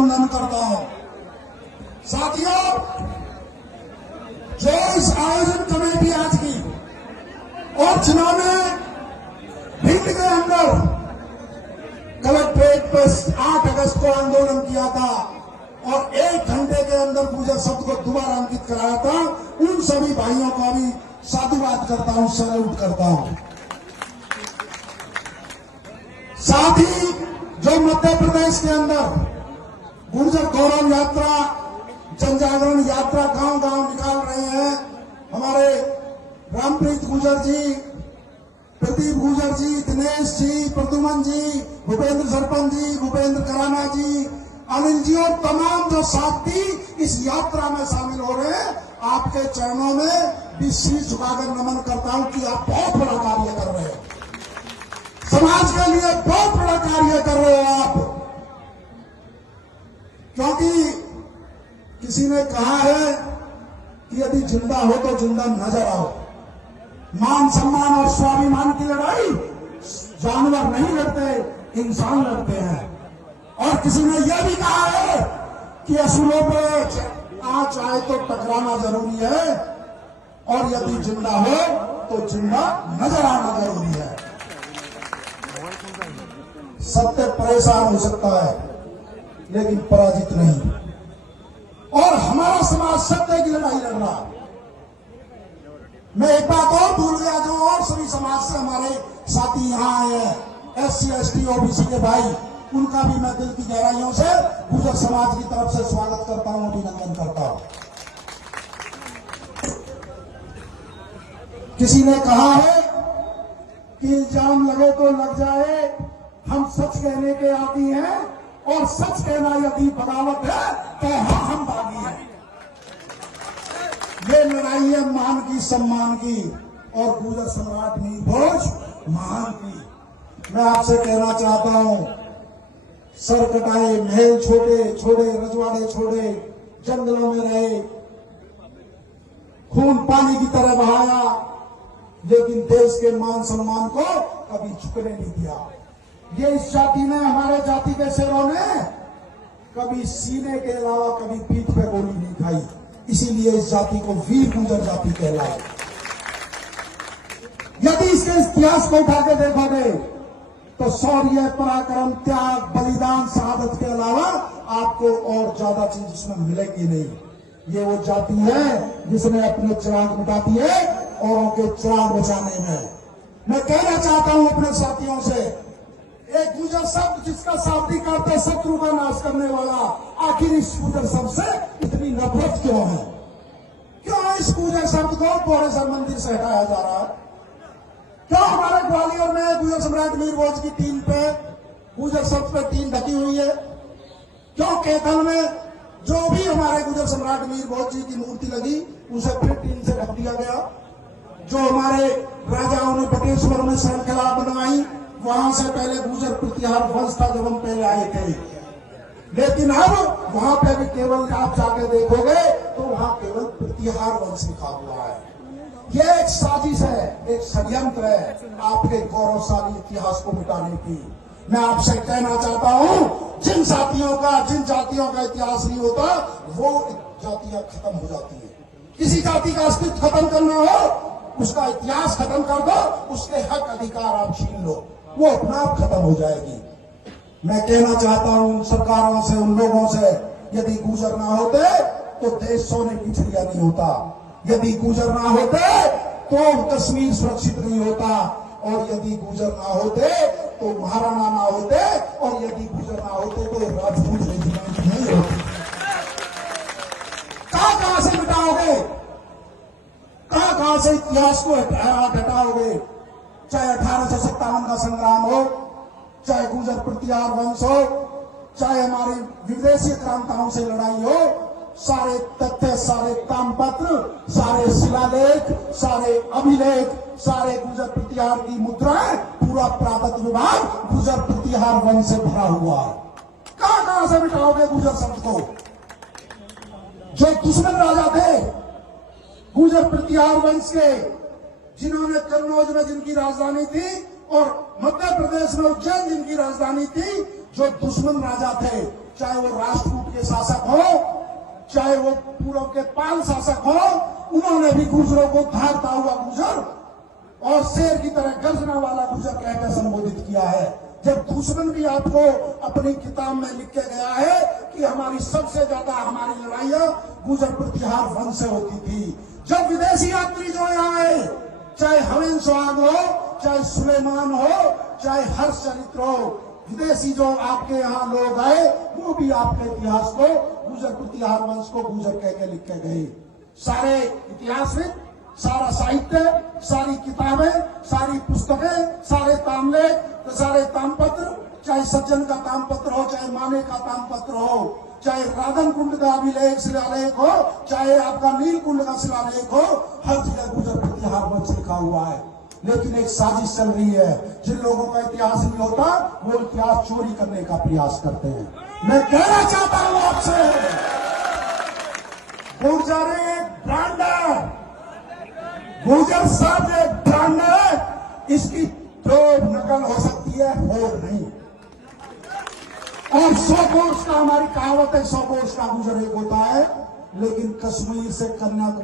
अभिनंदन करता हूं। साथियों, जो इस आयोजन कमेटी आज की और जिन्होंने भिंड के अंदर कलेक्ट्रेट पर 8 अगस्त को आंदोलन किया था और 1 घंटे के अंदर गुर्जर शब्द को दोबारा अंकित कराया था, उन सभी भाइयों का भी साधुवाद करता हूं, सैल्यूट करता हूं। साथ ही जो मध्य प्रदेश के अंदर गुर्जर गौरव यात्रा, जनजागरण यात्रा गांव-गांव निकाल रहे हैं, हमारे रामप्रीत गुर्जर जी, प्रदीप गुर्जर जी, दिनेश जी, प्रदुमन जी, भूपेंद्र सरपंच जी, भूपेंद्र कराना जी, अनिल जी और तमाम जो साथी इस यात्रा में शामिल हो रहे हैं, आपके चरणों में भी शीश झुकाकर नमन करता हूं कि आप बहुत बड़ा कार्य कर रहे हो, समाज के लिए बहुत बड़ा कार्य कर रहे हो आप। क्योंकि किसी ने कहा है कि यदि जिंदा हो तो जिंदा नजर आओ। मान सम्मान और स्वाभिमान की लड़ाई जानवर नहीं लड़ते, इंसान लड़ते हैं। और किसी ने यह भी कहा है कि असुरों पे आंच आए तो टकराना जरूरी है और यदि जिंदा हो तो जिंदा नजर आना जरूरी है। सत्य परेशान हो सकता है लेकिन पराजित नहीं। और हमारा समाज सत्य की लड़ाई लड़ रहा है। मैं एक बात और भूल गया, जो और सभी समाज से हमारे साथी यहां आए हैं, SC ST OBC के भाई, उनका भी मैं दिल की गहराइयों से गुर्जर समाज की तरफ से स्वागत करता हूं, अभिनंदन करता हूं। किसी ने कहा है कि इल्जाम लगे तो लग जाए, हम सच कहने के आदी हैं और सच कहना यदि बगावत है तो हम बागी हैं। ये लड़ाई है मान की, सम्मान की और गुर्जर सम्राट नीरभोज महान की। मैं आपसे कहना चाहता हूं, सर कटाए, महल छोड़े, रजवाड़े छोड़े, जंगलों में रहे, खून पानी की तरह बहाया, लेकिन देश के मान सम्मान को कभी झुकने नहीं दिया। ये इस जाति ने, हमारे जाति के शेरों ने कभी सीने के अलावा कभी पीठ पे गोली नहीं खाई, इसीलिए इस जाति को वीर गुर्जर जाति कहलाए। यदि इसके इतिहास को उठा के देखोगे तो शौर्य, पराक्रम, त्याग, बलिदान, शहादत के अलावा आपको और ज्यादा चीज इसमें मिलेगी नहीं। ये वो जाति है जिसने अपने चिराग मिटा दिए औरों के चिराग बचाने में। मैं कहना चाहता हूं अपने साथियों से, एक गुर्जर शब्द जिसका शाब्दिक अर्थ है शत्रु का नाश करने वाला, आखिर इस गुर्जर शब्द से इतनी नफरत क्यों है? क्यों इस गुर्जर शब्द को बोरेसर मंदिर से हटाया जा रहा है? क्यों हमारे ग्वालियर में गुर्जर सम्राट नीरभोज की टीम पे गुर्जर शब्द पे टीम ढकी हुई है? क्यों कैथल में जो भी हमारे गुर्जर सम्राट नीरभोज जी की मूर्ति लगी उसे फिर टीम से ढक दिया गया? जो हमारे राजाओं ने बटेश्वर में श्रृंखला बनवाई, वहां से पहले गुर्जर प्रतिहार वंश था जब हम पहले आए थे, लेकिन अब वहां पे भी केवल आप जाके देखोगे तो वहां केवल प्रतिहार वंश लिखा हुआ है। यह एक साजिश है, एक षड्यंत्र है आपके गौरवशाली इतिहास को मिटाने की। मैं आपसे कहना चाहता हूं, जिन जातियों का इतिहास नहीं होता वो जातियां खत्म हो जाती है। किसी जाति का अस्तित्व खत्म करना हो, उसका इतिहास खत्म कर दो, उसके हक अधिकार आप छीन लो, वो अपना आप खत्म हो जाएगी। मैं कहना चाहता हूं उन सरकारों से, उन लोगों से, यदि गुर्जर ना होते तो देश सोने की चिड़िया नहीं होता, यदि गुर्जर ना होते तो कश्मीर सुरक्षित नहीं होता, और यदि गुर्जर ना होते तो महाराणा ना होते, और यदि गुर्जर ना होते तो राजपूत रेजिमेंट नहीं होती। कहां से मिटाओगे? कहां से इतिहास को हटाओगे? चाहे 1857 का संग्राम हो, चाहे गुर्जर प्रतिहार वंश हो, चाहे हमारी विदेशी क्रांताओं से लड़ाई हो, सारे तथ्य, सारे तामपत्र, सारे शिलालेख, सारे अभिलेख, सारे गुर्जर प्रतिहार की मुद्राएं, पूरा पुरातत्व विभाग गुर्जर प्रतिहार वंश से भरा हुआ है। कहां से मिटाओगे गुर्जर शब्द को? जो दुश्मन राजा थे गुर्जर प्रतिहार वंश के, जिन्होंने कन्नौज में जिनकी राजधानी थी और मध्य प्रदेश में उज्जैन जिनकी राजधानी थी, जो दुश्मन राजा थे, चाहे वो राष्ट्रकूट के शासक हो, चाहे वो पूर्व के पाल शासक हो, उन्होंने भी गुर्जरों को धारता हुआ गुर्जर और शेर की तरह गर्जना वाला गुर्जर कहकर संबोधित किया है। जब दुश्मन भी आपको अपनी किताब में लिख के गया है कि हमारी सबसे ज्यादा हमारी लड़ाइयां गुर्जर प्रतिहार वंश से होती थी। जब विदेशी यात्री जो यहाँ आए, चाहे हवेन सुहाग हो, चाहे सुलेमान हो, चाहे हर्षचरित्र हो, विदेशी जो आपके यहाँ लोग आए वो भी आपके इतिहास को गुर्जर प्रतिहार वंश को गुर्जर कह के लिख के गए। सारे इतिहासविद, सारा साहित्य, सारी किताबें, सारी पुस्तकें, सारे तामलेख, सारे तामपत्र, चाहे सज्जन का तामपत्र हो, चाहे माने का तामपत्र हो, चाहे राधन कुंड का अभिलेख शिलालेख हो, चाहे आपका नील कुंड का शिलालेख हो, हर जगह गुर्जर प्रतिहार वंश लिखा हुआ है। लेकिन एक साजिश चल रही है, जिन लोगों का इतिहास नहीं होता वो इतिहास चोरी करने का प्रयास करते हैं। मैं कहना चाहता हूं आपसे, गुर्जर एक ब्रांड है, गुर्जर शब्द एक ब्रांड है, इसकी तो नकल हो सकती है, हो नहीं। और 100 कोर्स का, हमारी कहावत है 100 कोर्स का गुर्जर एक होता है, लेकिन कश्मीर से कन्याकुमारी